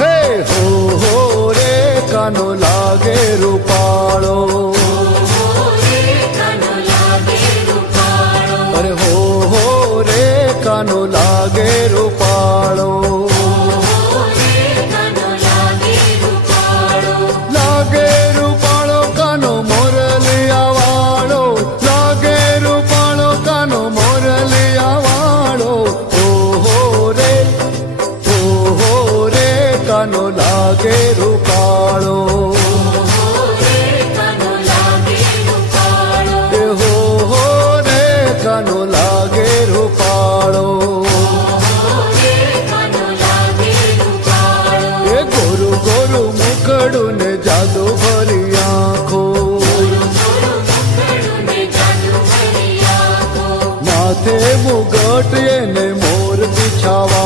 હે હો હો રે કાનો લાગે રૂપાળો. અરે હો હો રે કાનો લાગે રૂપાળો. તનો લાગે રૂપાળો. હો રે તનો લાગે રૂપાળો. એ ગોરુ ગોરુ મુકડું ને જાદુ ભરી આંખો. માથે મુગટ એને મોર બિછાવા